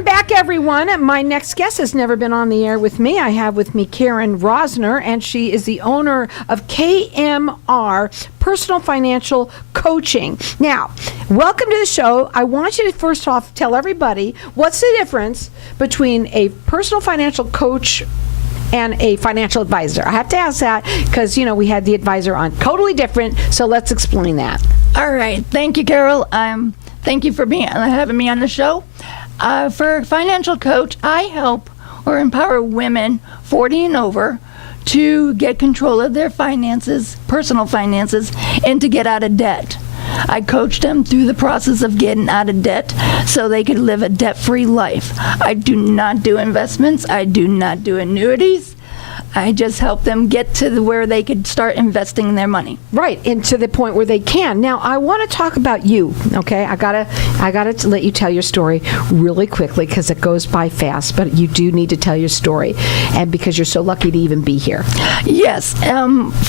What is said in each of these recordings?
Welcome back, everyone. My next guest has never been on the air with me. I have with me Karen Rosner, and she is the owner of KMR Personal Financial Coaching. Now, welcome to the show. I want you to first off tell everybody what's the difference between a personal financial coach and a financial advisor. I have to ask that because, you know, we had the advisor on. Totally different, so let's explain that. All right. Thank you, Carol. Thank you for having me on the show. For a financial coach, I help or empower women 40 and over to get control of their finances, personal finances, and to get out of debt. I coach them through the process of getting out of debt so they could live a debt-free life. I do not do investments. I do not do annuities. I just help them get to where they could start investing their money. Right, and to the point where they can. Now, I want to talk about you, okay? I gotta let you tell your story really quickly because it goes by fast, but you do need to tell your story, and because you're so lucky to even be here. Yes,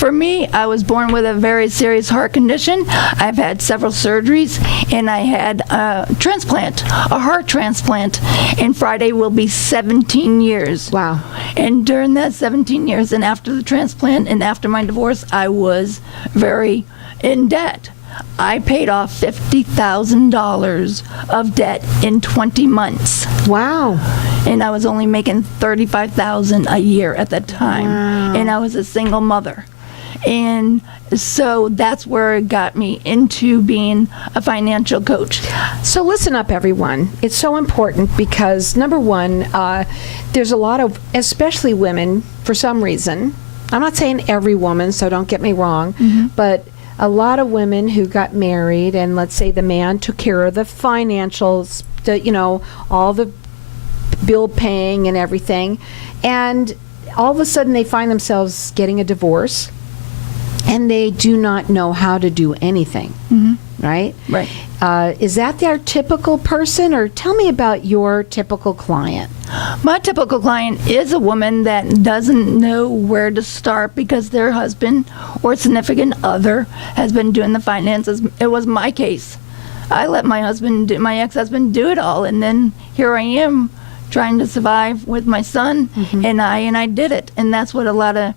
for me, I was born with a very serious heart condition. I've had several surgeries, and I had a heart transplant, and Friday will be 17 years. Wow. And during that 17 years and after the transplant and after my divorce, I was very in debt. I paid off $50,000 of debt in 20 months. Wow. And I was only making $35,000 a year at that time. Wow. And I was a single mother. And so that's where it got me into being a financial coach. So listen up, everyone. It's so important because, number one, there's a lot of, especially women, for some reason, I'm not saying every woman, so don't get me wrong, but a lot of women who got married and let's say the man took care of the financials, all the bill paying and everything, and all of a sudden they find themselves getting a divorce and they do not know how to do anything, right? Right. Is that their typical person, or tell me about your typical client? My typical client is a woman that doesn't know where to start because their husband or significant other has been doing the finances. It was my case. I let my ex-husband do it all, and then here I am trying to survive with my son, and I did it. And that's what a lot of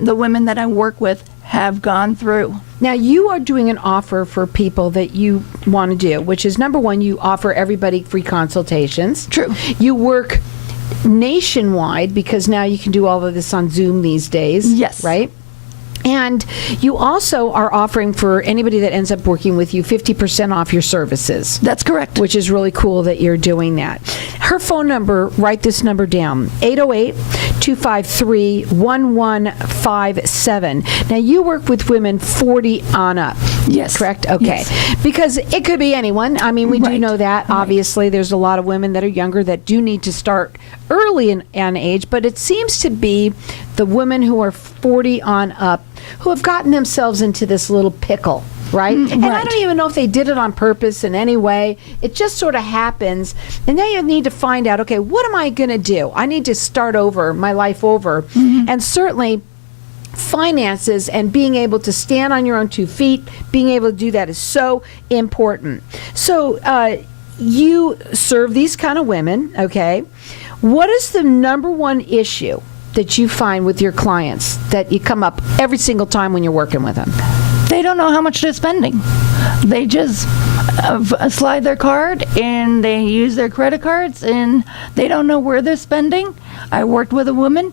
the women that I work with have gone through. Now, you are doing an offer for people that you want to do, which is, number one, you offer everybody free consultations. True. You work nationwide because now you can do all of this on Zoom these days. Yes. Right? And you also are offering for anybody that ends up working with you 50% off your services. That's correct. Which is really cool that you're doing that. Her phone number, write this number down, 808-253-1157. Now, you work with women 40 on up. Yes. Correct? Okay. Yes. Because it could be anyone. I mean, we do know that. Right. Obviously, there's a lot of women that are younger that do need to start early in age, but it seems to be the women who are 40 on up who have gotten themselves into this little pickle, right? And I don't even know if they did it on purpose in any way. It just sort of happens. And then you need to find out, okay, what am I going to do? I need to start over, my life over. And certainly finances and being able to stand on your own 2 feet, being able to do that is so important. So you serve these kind of women, okay? What is the number one issue that you find with your clients that you come up every single time when you're working with them? They don't know how much they're spending. They just slide their card and they use their credit cards and they don't know where they're spending. I worked with a woman,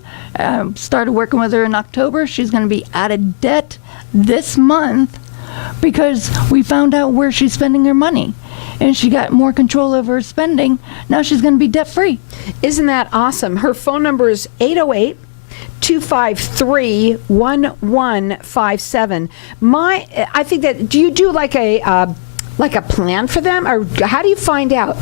started working with her in October. She's going to be out of debt this month because we found out where she's spending her money. And she got more control over her spending. Now she's going to be debt-free. Isn't that awesome? Her phone number is 808-253-1157. I think that, do you do like a plan for them, or how do you find out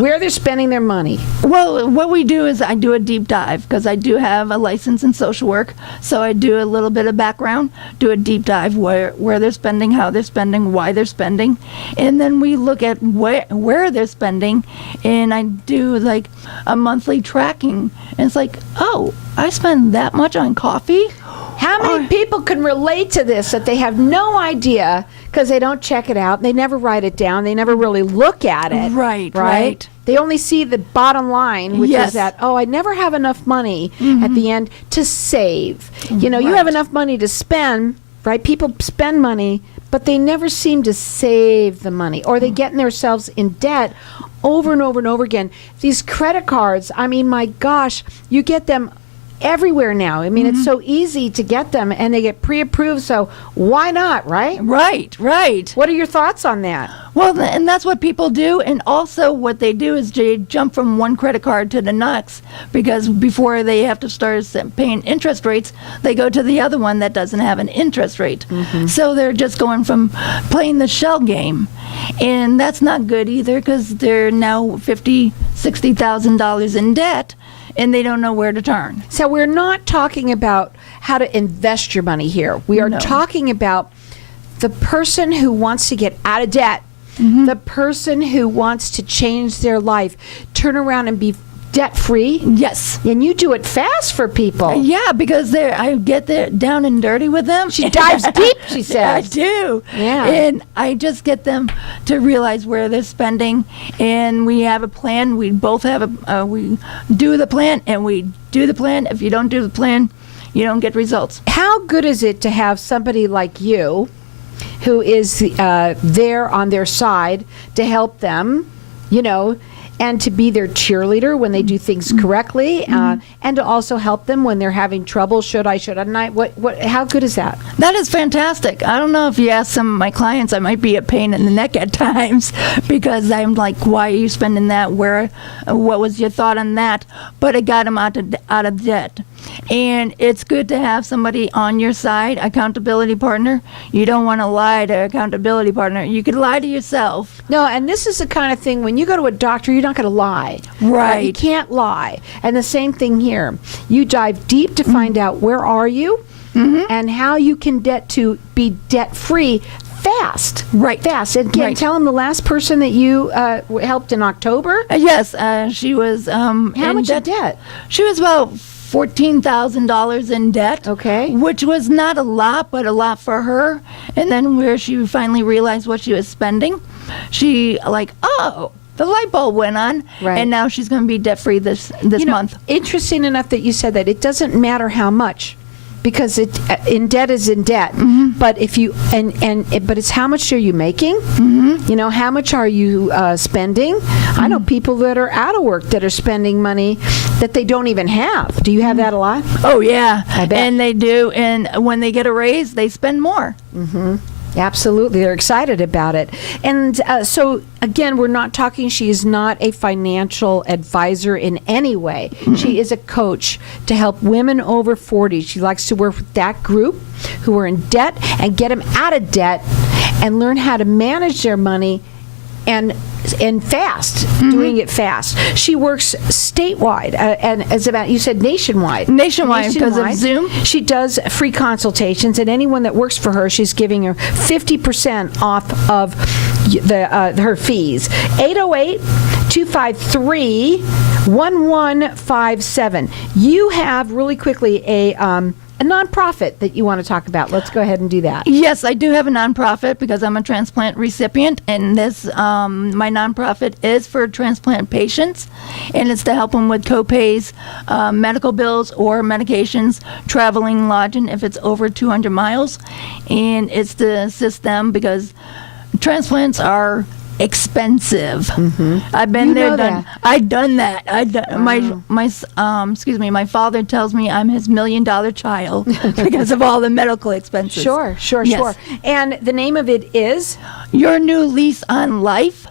where they're spending their money? Well, what we do is I do a deep dive because I do have a license in social work. So I do a little bit of background, do a deep dive where they're spending, how they're spending, why they're spending. And then we look at where they're spending. And I do like a monthly tracking. And it's like, oh, I spend that much on coffee? How many people can relate to this that they have no idea because they don't check it out, they never write it down, they never really look at it. Right. They only see the bottom line, which Yes. is that, I never have enough money at the end to save. You know, you have Right. enough money to spend, right? People spend money, but they never seem to save the money, or they get themselves in debt over and over and over again. These credit cards, I mean, my gosh, you get them everywhere now. I mean, it's so easy to get them, and they get pre-approved, so why not, right? Right. What are your thoughts on that? Well, and that's what people do. And also what they do is they jump from one credit card to the next, because before they have to start paying interest rates, they go to the other one that doesn't have an interest rate. So they're just going from playing the shell game. And that's not good either, because they're now $50,000, $60,000 in debt, and they don't know where to turn. So we're not talking about how to invest your money here. We are No. talking about the person who wants to get out of debt, the person who wants to change their life, turn around and be debt-free. Yes. And you do it fast for people. Yeah, because I get there down and dirty with them. She dives deep, she I says. do. Yeah. And I just get them to realize where they're spending, and we have a plan. We both have we do the plan, and we do the plan. If you don't do the plan, you don't get results. How good is it to have somebody like you who is there on their side to help them, you know, and to be their cheerleader when they do things correctly, and to also help them when they're having trouble? Should I, shouldn't I? How good is that? That is fantastic. I don't know if you ask some of my clients, I might be a pain in the neck at times, because I'm like, why are you spending that? What was your thought on that? But it got them out of debt. And it's good to have somebody on your side, accountability partner. You don't want to lie to accountability partner. You could lie to yourself. No, and this is the kind of thing, when you go to a doctor, you're not going to lie. Right. You can't lie. And the same thing here. You dive deep to find out where are you and how you can be debt-free fast. Right. Fast. And again, Right. tell them the last person that you helped in October. Yes, she was How much in debt? She was about $14,000 in debt. Okay. Which was not a lot, but a lot for her. And then where she finally realized what she was spending, she the light bulb went on, Right. and now she's going to be debt free this month. Interesting enough that you said that. It doesn't matter how much, because in debt is in debt. But if you but it's how much are you making? You know, how much are you spending? I know people that are out of work that are spending money that they don't even have. Do you have that a lot? Oh yeah, I bet. and they do. And when they get a raise, they spend more. Absolutely. They're excited about it. And so, again, we're not talking, she is not a financial advisor in any way. She is a coach to help women over 40. She likes to work with that group who are in debt and get them out of debt and learn how to manage their money and fast, doing it fast. She works statewide, and as about, you said nationwide. Nationwide, because of Zoom. She does free consultations, and anyone that works for her, she's giving her 50% off of her fees. 808-253-1157. You have, really quickly, a nonprofit that you want to talk about. Let's go ahead and do that. Yes, I do have a nonprofit because I'm a transplant recipient, and this my nonprofit is for transplant patients, and it's to help them with copays, medical bills or medications, traveling, lodging if it's over 200 miles, and it's to assist them because transplants are expensive. I've been You there, know done. that. I've done that. Wow. My father tells me I'm his $1 million child because of all the medical expenses. Sure. Yes. And the name of it is? Your New Lease on Life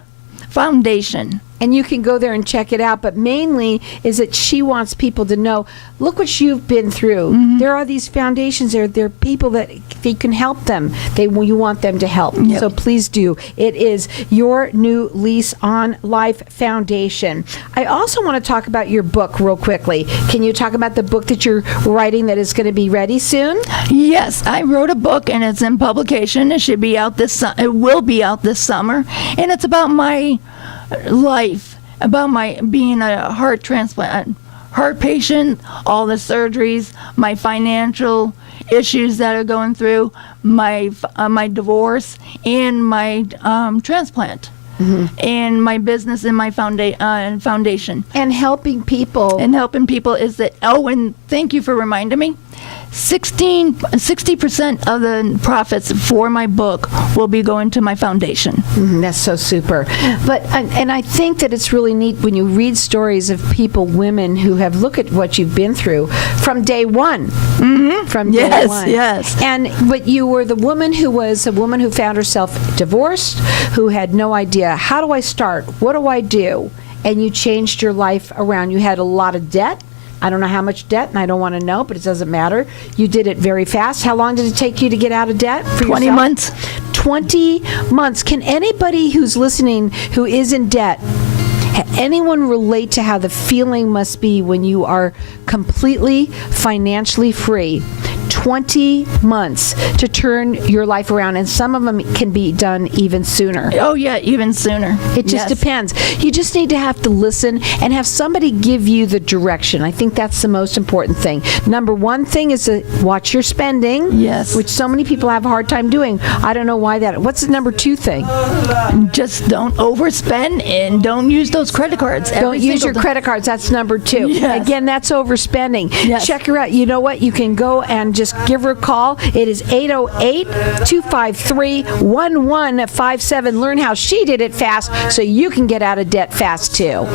Foundation. And you can go there and check it out. But mainly is that she wants people to know, look what you've been through. There are these foundations there. There are people that they can help them. You want them to help. Yep. So please do. It is Your New Lease on Life Foundation. I also want to talk about your book real quickly. Can you talk about the book that you're writing that is going to be ready soon? Yes, I wrote a book and it's in publication. It should be out it will be out this summer, and it's about my life, about my being a heart transplant heart patient, all the surgeries, my financial issues that are going through, my divorce, and my transplant, and my business and my foundation. And helping people. And helping people is that, and thank you for reminding me, 60% of the profits for my book will be going to my foundation. That's so super. But and I think that it's really neat when you read stories of people, women who have looked at what you've been through from day one. From day one. Yes. But you were the woman who was a woman who found herself divorced, who had no idea, how do I start? What do I do? And you changed your life around. You had a lot of debt. I don't know how much debt, and I don't want to know, but it doesn't matter. You did it very fast. How long did it take you to get out of debt for 20 yourself? months. 20 months. Can anybody who's listening who is in debt, anyone relate to how the feeling must be when you are completely financially free? 20 months to turn your life around, and some of them can be done even sooner. Oh, yeah, even sooner. It just depends. You just need to have to listen and have somebody give you the direction. I think that's the most important thing. Number one thing is to watch your spending, Yes. which so many people have a hard time doing. I don't know why that. What's the number two thing? Just don't overspend and don't use those credit cards. Don't use your credit cards. That's number two. Yes. Again, that's overspending. Yes. Check her out. You know what? You can go and just give her a call. It is 808-253-1157. Learn how she did it fast so you can get out of debt fast too.